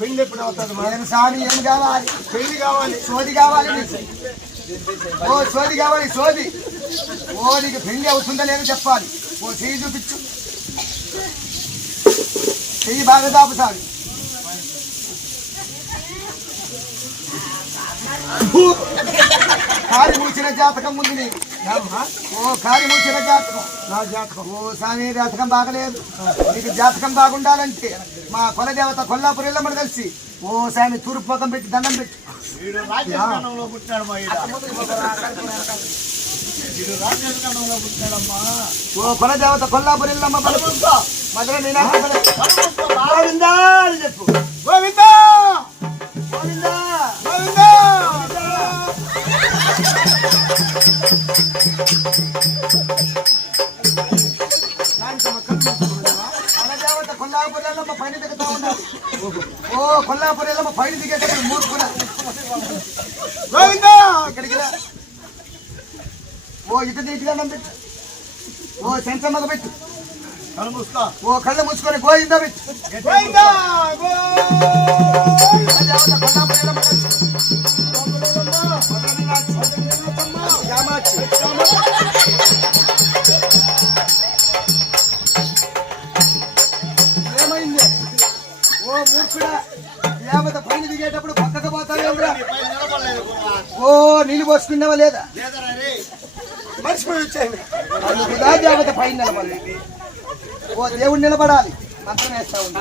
పెళ్లి ఎప్పుడు అవుతుంది? నేను సామి ఏం కావాలి? పెళ్లి కావాలి. సోది కావాలి నీకు. ఓ సోది కావాలి, సోది. ఓ నీకు పెళ్లి అవుతుందా నేను చెప్పాలి. ఓ చెయ్యి చూపించు, చెయ్యి బాగా దాపు సామి. కారి మూసిన జాతకం ఉంది నీకు. ఓ కారి మూసిన జాతకం. నా జాతకం. ఓ స్వామి జాతకం బాగలేదు. నీకు జాతకం బాగుండాలంటే మా కులదేవత కొల్లాపురి వెళ్ళమని కలిసి ఓ స్వామి తూర్పు పక్కన పెట్టి దండం పెట్టి. రాజస్థానంలో పుట్టాడు మా పుట్టాడమ్మా. ఓ కులదేవత కొల్లాపురి వెళ్ళమ్మ మధుర మీనాక్షి గోవిందా అని చెప్పు. గోవిందా గోవిందా గోవిందా. కులదేవత కొల్లాపురి వెళ్ళమ్మ పైన దిగుతా ఉండాలి. ఓ కొల్లాపురి వెళ్ళమ్మ పైన దిగేటప్పుడు మూర్ఖుల గోవిందా ఇక్కడికి రా. ఓ ఇటు దిగి దండం పెట్టు. ఓ సెంచమ్మకు పెట్టు. ఓ కళ్ళు మూసుకొని గోయిందా పెట్టు. గోవిందా కులదేవత కొల్లాపురి వెళ్ళమ్మ కామాక్షి. ఏమైంది? ఓ మూర్ఖుడా, దేవత పైన దిగేటప్పుడు పక్కకు పోతావేమ్రా? ఓ నీళ్ళు పోసుకున్నావా లేదా? మర్చిపోయి వచ్చాను. అందుకుదా దేవత పైన నిలబడాలి. ఓ దేవుడు నిలబడాలి. మంత్రం వేస్తా ఉంది.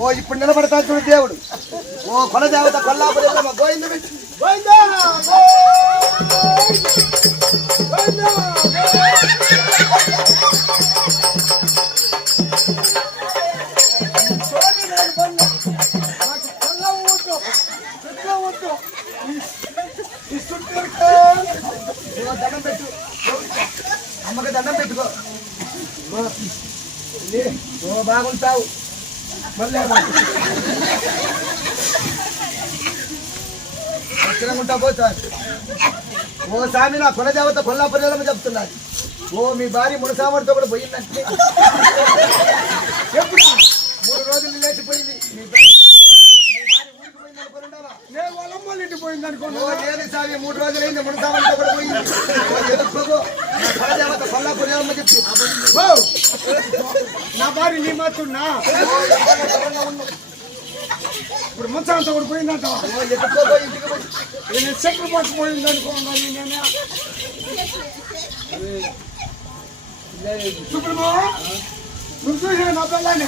ఓ ఇప్పుడు నిలబడతా చూడు దేవుడు. ఓ కొల దేవత కొల్లాపురి వెళ్ళమ్మ గోయింద పెట్టు. గోవిందా దండం పెట్టు. అమ్మకి దండం పెట్టుకో. ఓ బాగుంటావు. మళ్ళీ ఉంటా పోతాను. ఓ స్వామి నా కులదేవత కొల్లాపురి వెళ్ళమని చెప్తున్నాను. ఓ మీ భార్య మునసామడితో కూడా పోయిందంటే ఎప్పుడు 3 రోజులు లేచిపోయింది. మీ భార్య ఊరికి పోయింది అనుకున్నావా? నేను వాళ్ళమ్మ ఇంటి పోయింది అనుకున్నా. ఏది స్వామి 3 రోజులైంది మునసామడితో కూడా పోయింది. ఎదుర్కోకో నా కులదేవత కొల్లాపురి వెళ్ళమని చెప్పి నా భార్య నీ మాత్రున్నా ఇప్పుడు ముంచంతా కూడా పోయిందంట. ఎదుర్కోకో ఇంటికి పోయి నేను చక్కెర పట్టు పోయింది అనుకున్నా. నేను సుప్రీమో నువ్వు చూసిన నా పిల్లని